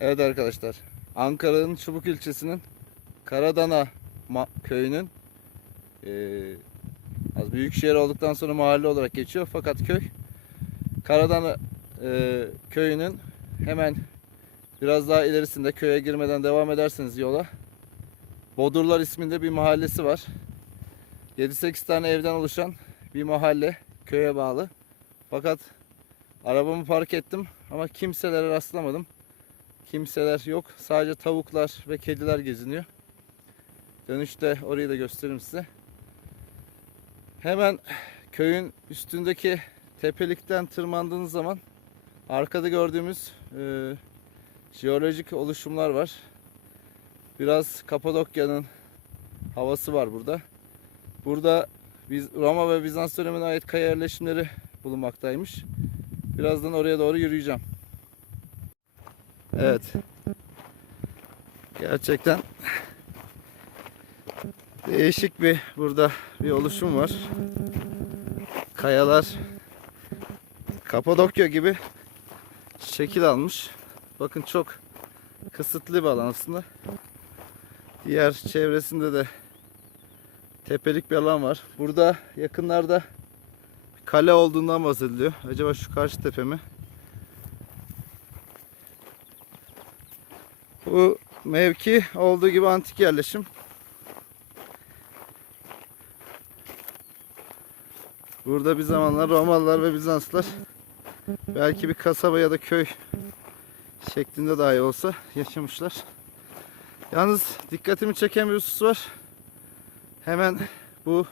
Evet arkadaşlar. Ankara'nın Çubuk ilçesinin Karadana köyünün eee az büyük şehir olduktan sonra mahalle olarak geçiyor. Fakat köy Karadana eee, köyünün hemen biraz daha ilerisinde köye girmeden devam ederseniz yola Bodurlar isminde bir mahallesi var. 7-8 tane evden oluşan bir mahalle köye bağlı. Fakat arabamı park ettim ama kimselere rastlamadım. Kimseler yok. Sadece tavuklar ve kediler geziniyor. Dönüşte orayı da gösteririm size. Hemen köyün üstündeki tepelikten tırmandığınız zaman arkada gördüğümüz e, jeolojik oluşumlar var. Biraz Kapadokya'nın havası var burada. Burada biz Roma ve Bizans dönemine ait kaya yerleşimleri bulunmaktaymış. Birazdan oraya doğru yürüyeceğim. Evet. Gerçekten değişik bir burada bir oluşum var. Kayalar Kapadokya gibi şekil almış. Bakın çok kısıtlı bir alan aslında. Diğer çevresinde de tepelik bir alan var. Burada yakınlarda kale olduğundan bahsediliyor. Acaba şu karşı tepe mi? Bu mevki olduğu gibi antik yerleşim. Burada bir zamanlar Romalılar ve Bizanslılar belki bir kasaba ya da köy şeklinde dahi olsa yaşamışlar. Yalnız dikkatimi çeken bir husus var. Hemen bu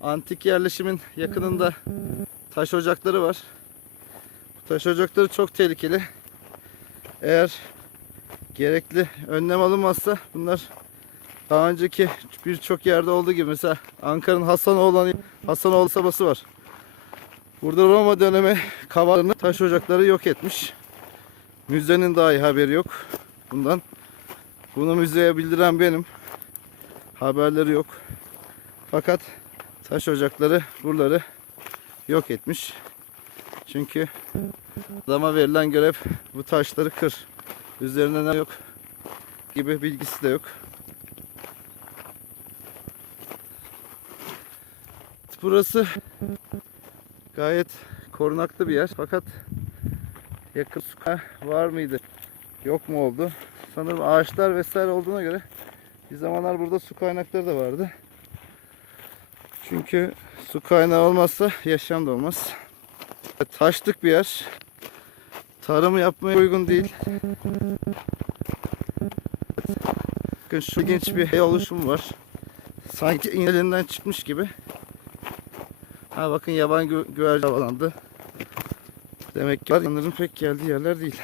antik yerleşimin yakınında taş ocakları var. Bu taş ocakları çok tehlikeli. Eğer gerekli önlem alınmazsa bunlar daha önceki birçok yerde olduğu gibi mesela Ankara'nın Hasanoğlu Hasanoğlu sabası var. Burada Roma dönemi kavalarını taş ocakları yok etmiş. Müzenin dahi haberi yok bundan. Bunu müzeye bildiren benim. Haberleri yok. Fakat taş ocakları buraları yok etmiş. Çünkü adama verilen görev bu taşları kır. Üzerinde ne yok gibi bilgisi de yok. Burası gayet korunaklı bir yer. Fakat yakın su var mıydı? Yok mu oldu? Sanırım ağaçlar vesaire olduğuna göre bir zamanlar burada su kaynakları da vardı. Çünkü su kaynağı olmazsa yaşam da olmaz. Taşlık bir yer. Tarım yapmaya uygun değil. Bakın şu ilginç bir oluşum var. Sanki elinden çıkmış gibi. Ha bakın yaban gü güvercin havalandı. Demek ki onların pek geldiği yerler değil.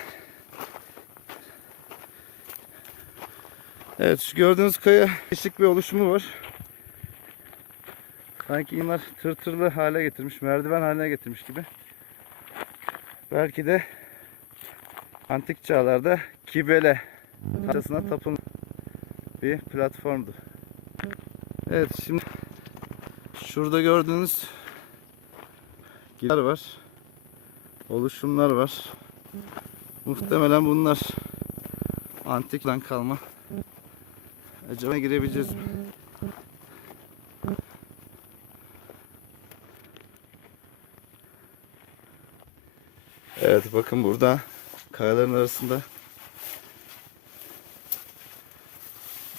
Evet şu gördüğünüz kaya değişik bir oluşumu var. Sanki bunlar tırtırlı hale getirmiş, merdiven haline getirmiş gibi. Belki de antik çağlarda kibele taşına tapın bir platformdu. Evet şimdi şurada gördüğünüz gider var. Oluşumlar var. Muhtemelen bunlar antikten kalma. Acaba girebileceğiz mi? Evet bakın burada kayaların arasında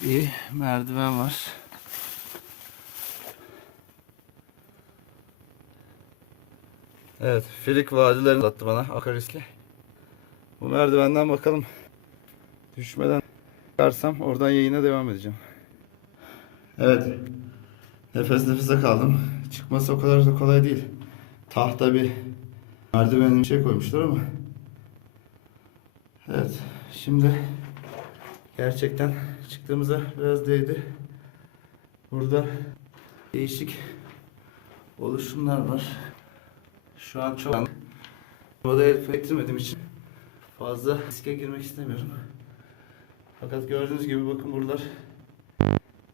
bir merdiven var. Evet, Filik vadilerini anlattı bana Akariski. Bu merdivenden bakalım. Düşmeden çıkarsam oradan yayına devam edeceğim. Evet. Nefes nefese kaldım. Çıkması o kadar da kolay değil. Tahta bir merdivenin şey koymuşlar ama. Evet. Şimdi gerçekten çıktığımıza biraz değdi. Burada değişik oluşumlar var. Şu an çok havada ettirmediğim için fazla riske girmek istemiyorum. Fakat gördüğünüz gibi bakın buralar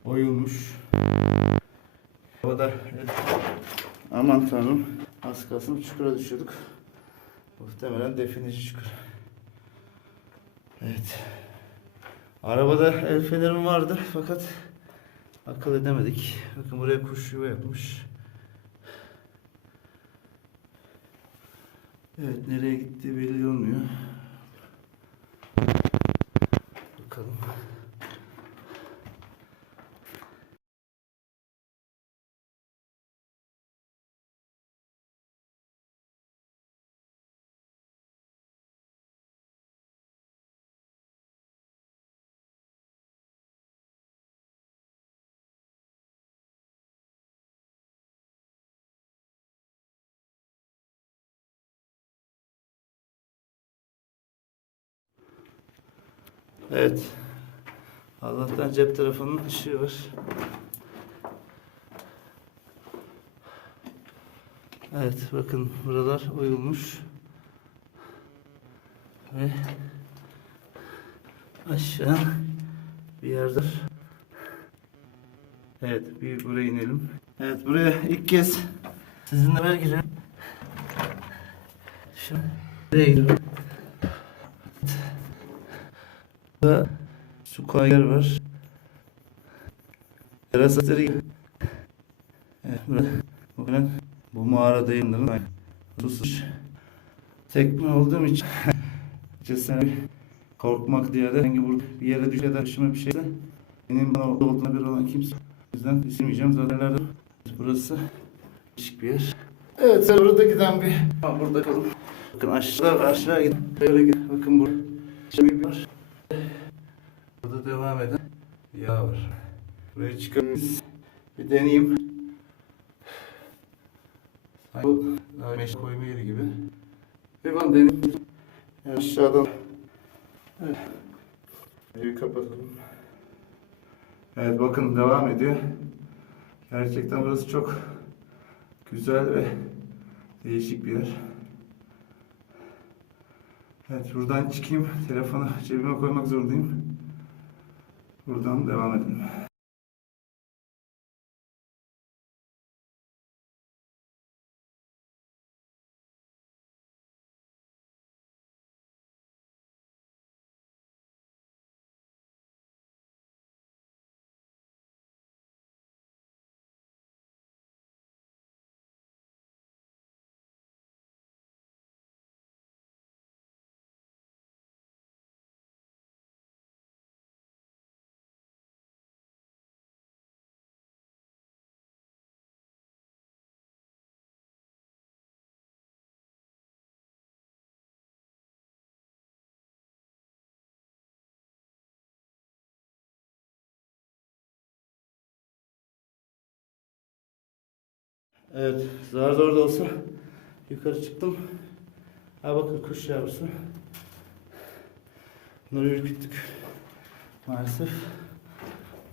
oyulmuş. Havada aman tanrım az kalsın çukura düşüyorduk. Muhtemelen definici çukur. Evet. Arabada el fenerim vardı fakat akıl edemedik. Bakın buraya kuş yuva yapmış. Evet nereye gitti belli olmuyor. Bakalım. Evet. Allah'tan cep telefonunun ışığı var. Evet bakın buralar oyulmuş. Ve aşağı bir yerde. Evet bir buraya inelim. Evet buraya ilk kez sizinle beraber giriyorum. Şimdi buraya gidiyorum. Burada kayar var. Terasları gibi. Evet, burada bakın bu mağarada yayınlarım. Susuz. Tekme olduğum için cesaret korkmak diye de hangi burada bir yere düşer de başıma bir şeyse benim bana olduğuna bir olan kimse. O yüzden istemeyeceğim zaten burası değişik bir yer. Evet burada giden bir burada kalın. Bakın aşağı aşağı gidin. Böyle gidin. Bakın burada. Şöyle bir var. Devam eden yağ var. Buraya çıkabiliriz. Bir deneyeyim. Bu meşe koyma yeri gibi. Bir ben deneyeyim. Yani aşağıdan. Evet. Videoyu kapatalım. Evet bakın devam ediyor. Gerçekten burası çok güzel ve değişik bir yer. Evet buradan çıkayım. Telefonu cebime koymak zorundayım. Buradan devam edelim. Evet, zar zor da olsa yukarı çıktım. Ha bakın kuş yavrusu. Bunları ürküttük. Maalesef.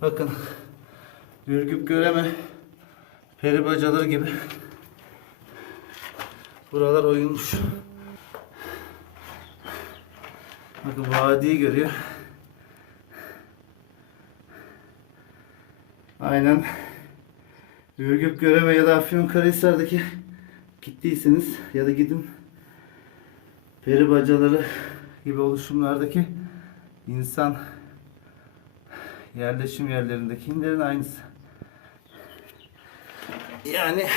Bakın. Ürgüp göreme. Peri bacaları gibi. Buralar oyulmuş. Bakın vadiyi görüyor. Aynen. Ürgüp Göreme ya da Afyonkarahisar'daki gittiyseniz ya da gidin peri bacaları gibi oluşumlardaki insan yerleşim yerlerindekilerin aynısı. Yani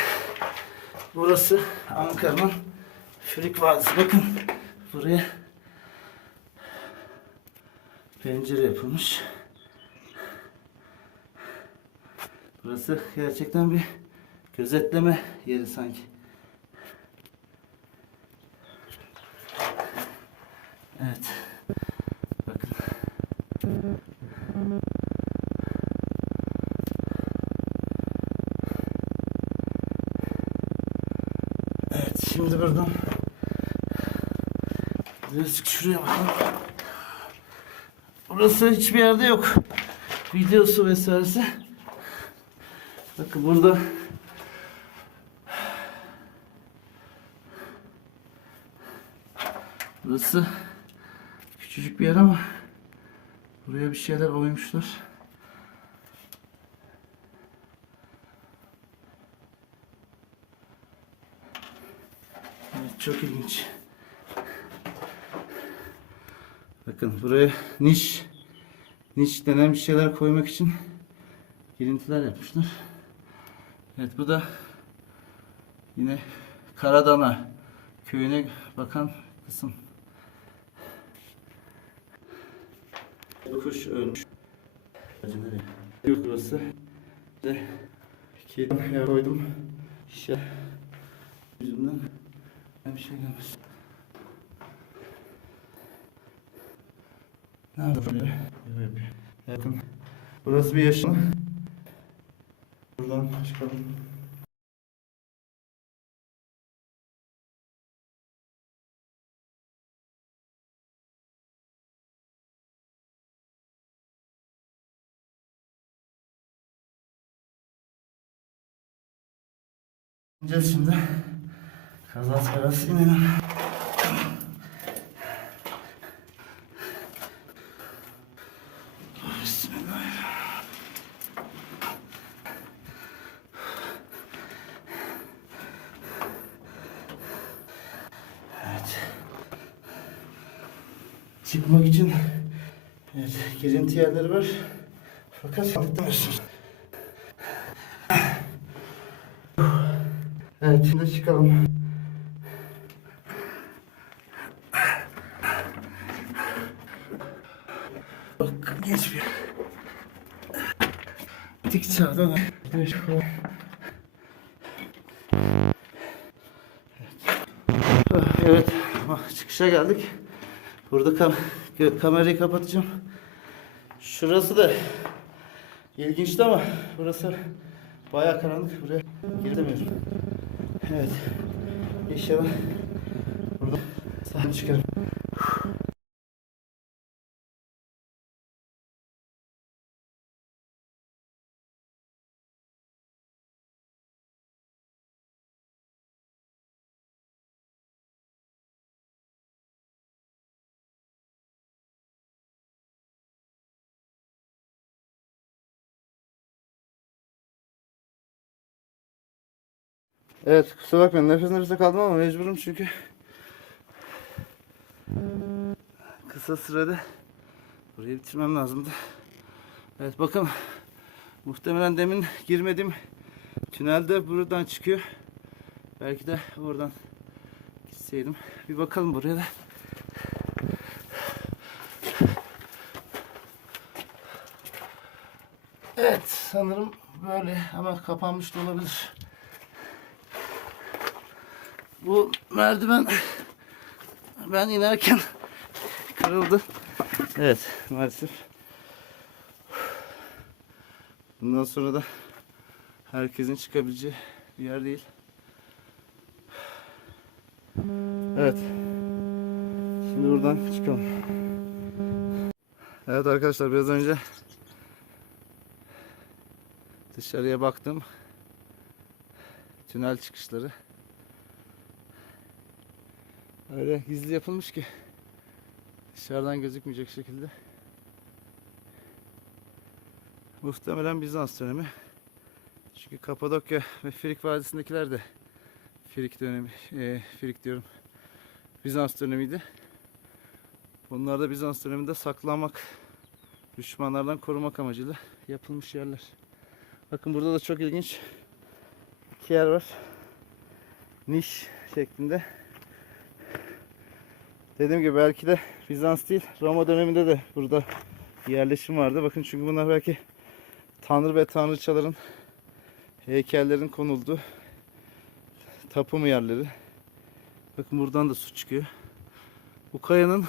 burası Ankara'nın Frik Vadisi. Bakın buraya pencere yapılmış. Burası gerçekten bir gözetleme yeri sanki. Evet. Bakın. Evet şimdi buradan birazcık şuraya bakalım. Burası hiçbir yerde yok. Videosu vesairesi. Bakın burada Burası küçücük bir yer ama buraya bir şeyler oymuşlar. Evet, çok ilginç. Bakın buraya niş niş denen bir şeyler koymak için girintiler yapmışlar. Evet bu da yine Karadana köyüne bakan kısım. Kuş ölmüş. Yok burası. De kedi yer koydum. İşte yüzümden bir şey gelmez. Nerede böyle? Yakın. Burası bir yaşam. Buradan çıkalım. Gideceğiz şimdi. Kazas belas inelim. Bismillahirrahmanirrahim. Evet. Çıkmak için evet, var. Fakat anlatamıyorsunuz. Evet şimdi çıkalım. Bak geçmiyor. Dik çağda da. Evet, ah, çıkışa geldik. Burada kam kamerayı kapatacağım. Şurası da ilginçti ama burası bayağı karanlık. Buraya giremiyorum. Evet. İnşallah burada sahne çıkarım. Evet kusura bakmayın nefes nefese kaldım ama mecburum çünkü kısa sürede burayı bitirmem lazımdı. Evet bakın muhtemelen demin girmedim tünelde buradan çıkıyor. Belki de oradan gitseydim. Bir bakalım buraya da. Evet sanırım böyle ama kapanmış da olabilir. Bu merdiven ben inerken kırıldı. Evet maalesef. Bundan sonra da herkesin çıkabileceği bir yer değil. Evet. Şimdi buradan çıkalım. Evet arkadaşlar biraz önce dışarıya baktım. Tünel çıkışları. Öyle gizli yapılmış ki dışarıdan gözükmeyecek şekilde. Muhtemelen Bizans dönemi. Çünkü Kapadokya ve Frig Vadisi'ndekiler de Frig dönemi, e, Frig diyorum. Bizans dönemiydi. Bunlar da Bizans döneminde saklanmak, düşmanlardan korumak amacıyla yapılmış yerler. Bakın burada da çok ilginç iki yer var. Niş şeklinde. Dediğim gibi belki de Bizans değil Roma döneminde de burada yerleşim vardı. Bakın çünkü bunlar belki tanrı ve tanrıçaların heykellerin konulduğu tapım yerleri. Bakın buradan da su çıkıyor. Bu kayanın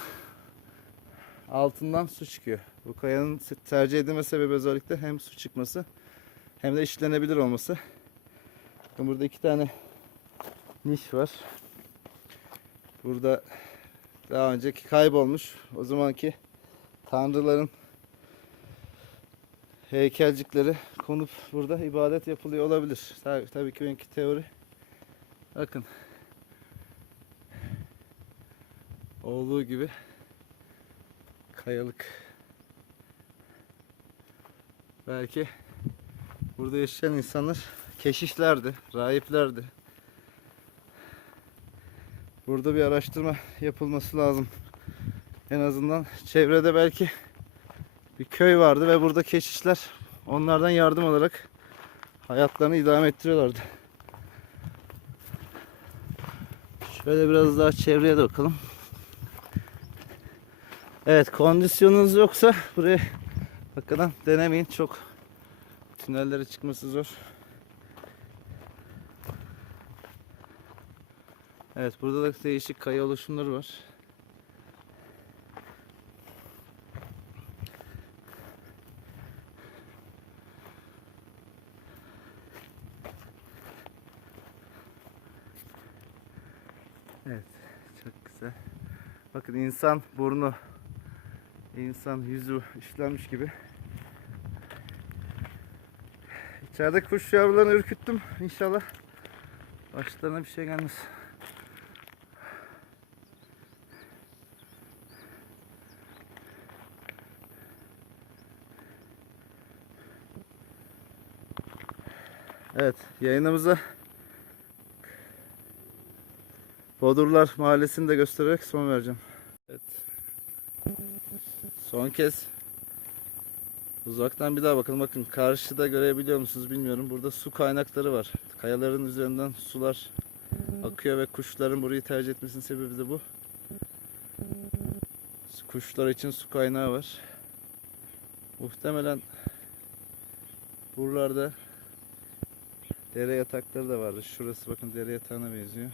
altından su çıkıyor. Bu kayanın tercih edilme sebebi özellikle hem su çıkması hem de işlenebilir olması. Bakın burada iki tane niş var. Burada daha önceki kaybolmuş. O zamanki tanrıların heykelcikleri konup burada ibadet yapılıyor olabilir. Tabii, tabii ki benimki teori. Bakın. Olduğu gibi kayalık. Belki burada yaşayan insanlar keşişlerdi, rahiplerdi. Burada bir araştırma yapılması lazım. En azından çevrede belki bir köy vardı ve burada keşişler onlardan yardım alarak hayatlarını idame ettiriyorlardı. Şöyle biraz daha çevreye de bakalım. Evet kondisyonunuz yoksa buraya hakikaten denemeyin. Çok tünellere çıkması zor. Evet burada da değişik kaya oluşumları var. Evet çok güzel. Bakın insan burnu, insan yüzü işlenmiş gibi. İçeride kuş yavrularını ürküttüm. İnşallah başlarına bir şey gelmez. Evet yayınımıza Bodurlar Mahallesi'ni de göstererek son vereceğim. Evet. Son kez uzaktan bir daha bakalım. Bakın karşıda görebiliyor musunuz bilmiyorum. Burada su kaynakları var. Kayaların üzerinden sular akıyor ve kuşların burayı tercih etmesinin sebebi de bu. Kuşlar için su kaynağı var. Muhtemelen buralarda dere yatakları da vardı. Şurası bakın dere yatağına benziyor.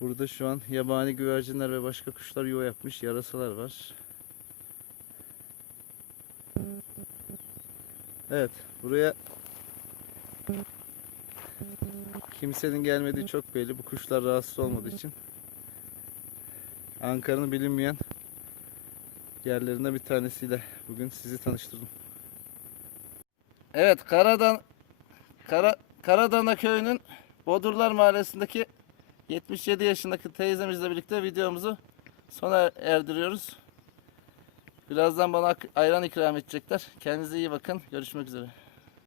Burada şu an yabani güvercinler ve başka kuşlar yuva yapmış. Yarasalar var. Evet, buraya kimsenin gelmediği çok belli. Bu kuşlar rahatsız olmadığı için. Ankara'nın bilinmeyen yerlerinden bir tanesiyle bugün sizi tanıştırdım. Evet, Karadan Kara, Karadana köyünün Bodurlar Mahallesi'ndeki 77 yaşındaki teyzemizle birlikte videomuzu sona erdiriyoruz. Birazdan bana ayran ikram edecekler. Kendinize iyi bakın. Görüşmek üzere.